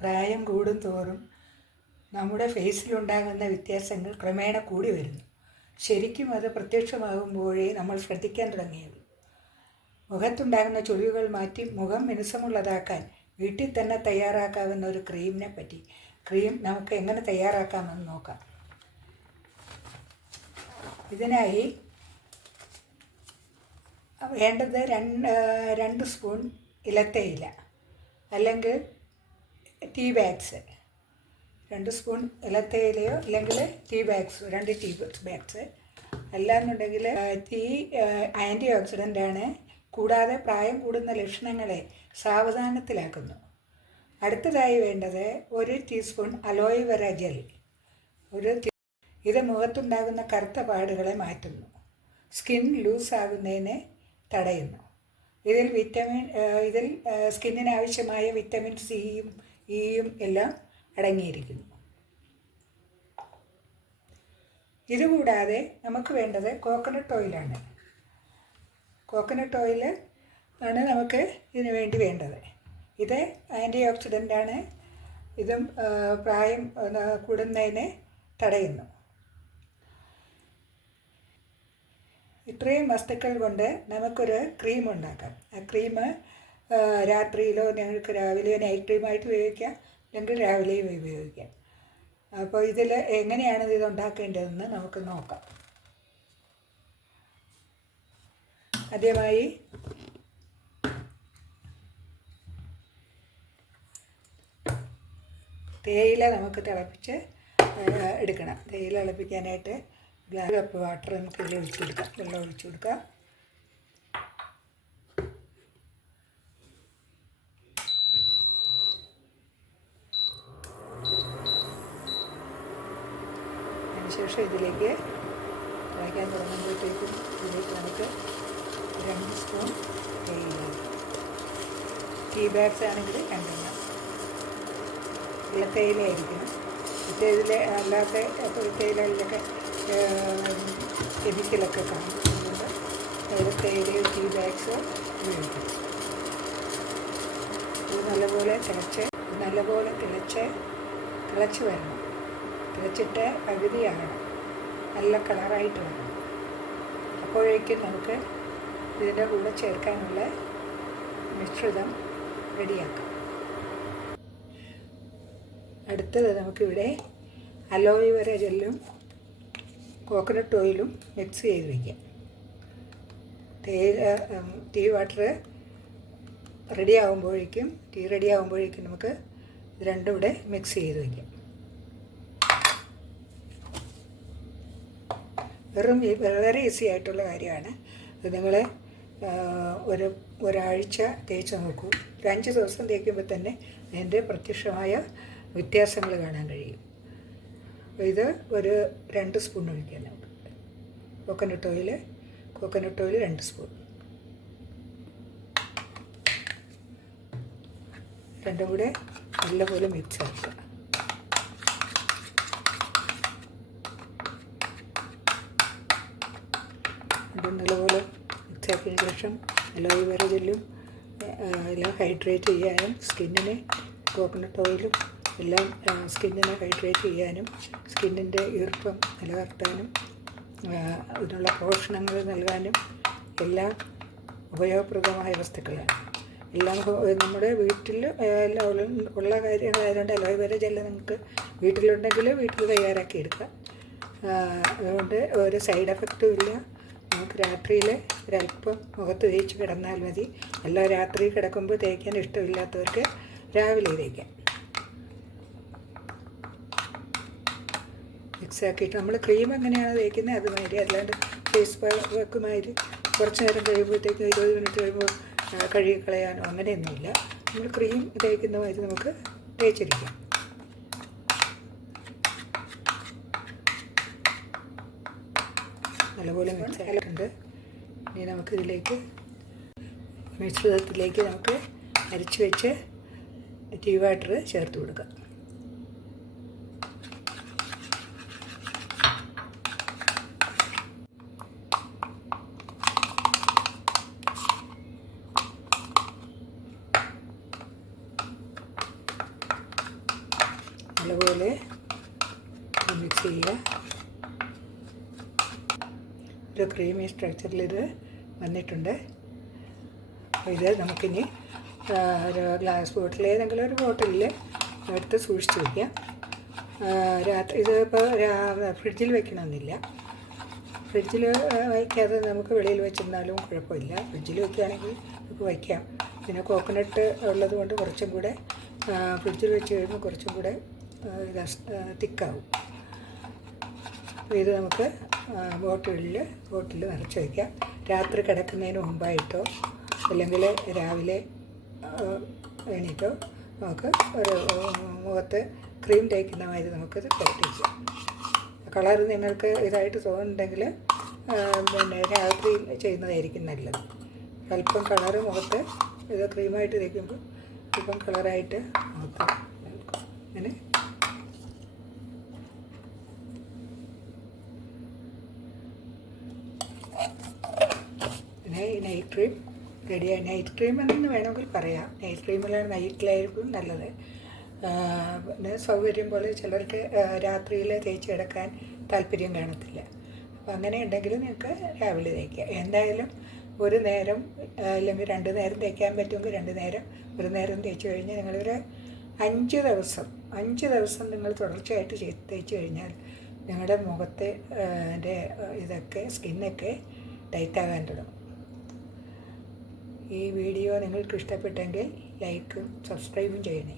പ്രായം കൂടും തോറും നമ്മുടെ ഫേസിലുണ്ടാകുന്ന വ്യത്യാസങ്ങൾ ക്രമേണ കൂടി വരുന്നു. ശരിക്കും അത് പ്രത്യക്ഷമാകുമ്പോഴേ നമ്മൾ ശ്രദ്ധിക്കാൻ തുടങ്ങിയുള്ളൂ. മുഖത്തുണ്ടാകുന്ന ചുളിവുകൾ മാറ്റി മുഖം മിനുസമുള്ളതാക്കാൻ വീട്ടിൽ തന്നെ തയ്യാറാക്കാവുന്ന ഒരു ക്രീമിനെ പറ്റി നമുക്ക് എങ്ങനെ തയ്യാറാക്കാമെന്ന് നോക്കാം. ഇതിനായി വേണ്ടത് 2 സ്പൂൺ ഇലത്തേയില അല്ലെങ്കിൽ ടീ ബാഗ്സ്. 2 സ്പൂൺ ഇലത്തേയിലയോ അല്ലെങ്കിൽ ടീ ബാഗ്സ്, 2 ടീ ബാഗ്സ്. അല്ലാന്നുണ്ടെങ്കിൽ ടീ ആൻറ്റി ഓക്സിഡൻ്റാണ്, കൂടാതെ പ്രായം കൂടുന്ന ലക്ഷണങ്ങളെ സാവധാനത്തിലാക്കുന്നു. അടുത്തതായി വേണ്ടത് 1 ടീസ്പൂൺ അലോവേര ജെൽ. ഇത് മുഖത്തുണ്ടാകുന്ന കറുത്ത പാടുകളെ മാറ്റുന്നു, സ്കിൻ ലൂസാകുന്നതിനെ തടയുന്നു. ഇതിൽ സ്കിന്നിന് ആവശ്യമായ വിറ്റമിൻ സിയും ഇയും എല്ലാം അടങ്ങിയിരിക്കുന്നു. ഇതുകൂടാതെ നമുക്ക് വേണ്ടത് കോക്കനട്ട് ഓയിലാണ്. കോക്കനട്ട് ഓയിൽ ആണ് നമുക്ക് ഇതിനു വേണ്ടി വേണ്ടത്. ഇത് ആൻറ്റി ഓക്സിഡൻ്റാണ്. ഇതും പ്രായം കൂടുന്നതിനെ തടയുന്നു. ഇത്രയും വസ്തുക്കൾ കൊണ്ട് നമുക്കൊരു ക്രീം ഉണ്ടാക്കാം. ആ ക്രീം രാത്രിയിലോ ഞങ്ങൾക്ക് രാവിലെയോ നൈറ്റ് ക്രീമായിട്ട് ഉപയോഗിക്കാം, അല്ലെങ്കിൽ രാവിലെയും ഉപയോഗിക്കാം. അപ്പോൾ ഇതിൽ എങ്ങനെയാണ് ഇത് ഉണ്ടാക്കേണ്ടതെന്ന് നമുക്ക് നോക്കാം. ആദ്യമായി തേയില നമുക്ക് തിളപ്പിച്ച് എടുക്കണം. തേയില തിളപ്പിക്കാനായിട്ട് 1 കപ്പ് വാട്ടർ നമുക്ക് ഇതിൽ ഒഴിച്ചു കൊടുക്കാം. വെള്ളം ഒഴിച്ചു കൊടുക്കാം. അതിനുശേഷം ഇതിലേക്ക് തിളയ്ക്കാൻ തുടങ്ങുമ്പോഴത്തേക്കും ഇതിലേക്ക് നമുക്ക് 2 സ്പൂൺ തേയില. ടീ ബാഗ്സ് ആണെങ്കിൽ 2 എണ്ണം. ഇലത്തേയില ആയിരിക്കണം. ഇതിൽ അല്ലാത്ത തേയിലകളിലൊക്കെ കെമിക്കലൊക്കെ കാണും. അതുകൊണ്ട് തേയിലയോ ടീ ബാഗ്സോ ഉപയോഗിക്കണം. ഇത് നല്ലപോലെ തിളച്ച് വരണം. തിളച്ചിട്ട് പകുതിയാകണം, നല്ല കളറായിട്ട് വരണം. അപ്പോഴേക്കും നമുക്ക് ഇതിൻ്റെ കൂടെ ചേർക്കാനുള്ള മിശ്രിതം റെഡിയാക്കാം. അടുത്തത് നമുക്കിവിടെ അലോവേര ജെല്ലും കോക്കനട്ട് ഓയിലും മിക്സ് ചെയ്ത് വയ്ക്കാം. ടീ റെഡി ആകുമ്പോഴേക്കും നമുക്ക് ഇത് രണ്ടും ഇവിടെ മിക്സ് ചെയ്ത് വയ്ക്കാം. വളരെ ഈസി ആയിട്ടുള്ള കാര്യമാണ്. ഇത് നിങ്ങൾ ഒരാഴ്ച തേച്ച് നോക്കൂ. 5 ദിവസം തേക്കുമ്പോൾ തന്നെ അതിൻ്റെ പ്രത്യക്ഷമായ വ്യത്യാസങ്ങൾ കാണാൻ കഴിയും. അപ്പോൾ ഇത് 2 സ്പൂൺ ഒഴിക്കാം നമുക്ക്. Coconut oil 2 spoon. രണ്ടും കൂടെ നല്ലപോലെ മിക്സ് ആക്കുക. നല്ലപോലെ മിക്സ് ആക്കിയതിന് ശേഷം അലോവേര ജെല്ലും എല്ലാം ഹൈഡ്രേറ്റ് ചെയ്യാനും സ്കിന്നിനെ കോക്കനട്ട് ഓയിലും എല്ലാം സ്കിന്നിനെ ഹൈഡ്രേറ്റ് ചെയ്യാനും സ്കിന്നിൻ്റെ ഈർപ്പം നിലനിർത്താനും അതിനുള്ള പോഷണങ്ങൾ നൽകാനും എല്ലാം ഉപയോഗപ്രദമായ വസ്തുക്കളാണ്. എല്ലാം നമ്മുടെ വീട്ടിൽ എല്ലാം ഉള്ള കാര്യങ്ങളായതുകൊണ്ട് അലോവേര ജെല്ല് നിങ്ങൾക്ക് വീട്ടിലുണ്ടെങ്കിൽ വീട്ടിൽ തയ്യാറാക്കി എടുക്കാം. അതുകൊണ്ട് ഒരു സൈഡ് എഫക്റ്റും ഇല്ല. നമുക്ക് രാത്രിയിൽ ഒരല്പം മുഖത്ത് തേച്ച് കിടന്നാൽ മതി. അല്ല രാത്രി കിടക്കുമ്പോൾ തേക്കാൻ ഇഷ്ടമില്ലാത്തവർക്ക് രാവിലെ തേക്കാം. മിക്സ് ആക്കിയിട്ട് നമ്മൾ ക്രീം എങ്ങനെയാണ് തേക്കുന്നത് അതുമാതിരി, അല്ലാണ്ട് ഫേസ് പാക്കുമാതിരി കുറച്ച് നേരം കഴിയുമ്പോഴത്തേക്ക് 20 മിനിറ്റ് കഴിയുമ്പോൾ കഴുകി കളയാനോ അങ്ങനെയൊന്നുമില്ല. നമ്മൾ ക്രീം തേക്കുന്ന മാതിരി നമുക്ക് തേച്ചിരിക്കാം. നല്ലപോലെ മിക്സ് ആയിട്ടുണ്ട്. ഇനി നമുക്കിതിലേക്ക് മിശ്രിതത്തിലേക്ക് നമുക്ക് അരച്ച് വെച്ച് ടീ വാട്ടർ ചേർത്ത് കൊടുക്കാം. നല്ലപോലെ മിക്സ് ചെയ്യുക. ഒരു ക്രീമി സ്ട്രക്ചറിൽ ഇത് വന്നിട്ടുണ്ട്. അപ്പോൾ ഇത് നമുക്കിനി ഒരു ഗ്ലാസ് ബോട്ടിൽ, ഏതെങ്കിലും ഒരു ബോട്ടിലിൽ എടുത്ത് സൂക്ഷിച്ച് വയ്ക്കാം. രാത്രി ഇതിപ്പോൾ ഫ്രിഡ്ജിൽ വെക്കണമെന്നില്ല. ഫ്രിഡ്ജിൽ വയ്ക്കാതെ നമുക്ക് വെളിയിൽ വെച്ചിരുന്നാലും കുഴപ്പമില്ല. ഫ്രിഡ്ജിൽ വയ്ക്കുകയാണെങ്കിൽ നമുക്ക് വയ്ക്കാം. പിന്നെ കോക്കനട്ട് ഉള്ളത് കൊണ്ട് കുറച്ചും കൂടെ ഫ്രിഡ്ജിൽ വെച്ച് കഴിയുമ്പോൾ കുറച്ചും കൂടെ ഇത് തിക്കാവും. അപ്പോൾ ഇത് നമുക്ക് ബോട്ടിൽ നിറച്ച് വയ്ക്കാം. രാത്രി കിടക്കുന്നതിന് മുമ്പായിട്ടോ അല്ലെങ്കിൽ രാവിലെ എണീറ്റോ നമുക്ക് ഒരു മുഖത്ത് ക്രീം തേക്കുന്ന മാതിരി നമുക്കിത് തേക്കാം. കളർ നിങ്ങൾക്ക് ഇതായിട്ട് തോന്നുന്നുണ്ടെങ്കിൽ പിന്നെ രാത്രി ചെയ്യുന്നതായിരിക്കും നല്ലത്. അല്പം കളറ് മുഖത്ത് ഇത് ക്രീമായിട്ട് തേക്കുമ്പോൾ അല്പം കളറായിട്ട് മുഖത്ത് നിൽക്കും. അങ്ങനെ പിന്നെ ഈ നൈറ്റ് ക്രീം റെഡിയായി. നൈറ്റ് ക്രീം എന്ന് വേണമെങ്കിൽ പറയാം. നൈറ്റ് ക്രീമിലാണ് നൈറ്റിലായിരിക്കും നല്ലത്. പിന്നെ സൗകര്യം പോലെ ചിലർക്ക് രാത്രിയിൽ തേച്ച് കിടക്കാൻ താല്പര്യം കാണത്തില്ല. അപ്പോൾ അങ്ങനെ ഉണ്ടെങ്കിൽ നിങ്ങൾക്ക് രാവിലെ തേക്കാം. എന്തായാലും ഒരു നേരം അല്ലെങ്കിൽ 2 നേരം തേക്കാൻ പറ്റുമെങ്കിൽ 2 നേരം, ഒരു നേരം തേച്ച് കഴിഞ്ഞാൽ നിങ്ങളൊരു 5 ദിവസം നിങ്ങൾ തുടർച്ചയായിട്ട് തേച്ച് കഴിഞ്ഞാൽ നിങ്ങളുടെ മുഖത്തെ ഇതൊക്കെ സ്കിന്നൊക്കെ ടൈറ്റാകാൻ തുടങ്ങും. ഈ വീഡിയോ നിങ്ങൾക്ക് ഇഷ്ടപ്പെട്ടെങ്കിൽ ലൈക്കും സബ്സ്ക്രൈബും ചെയ്യണേ.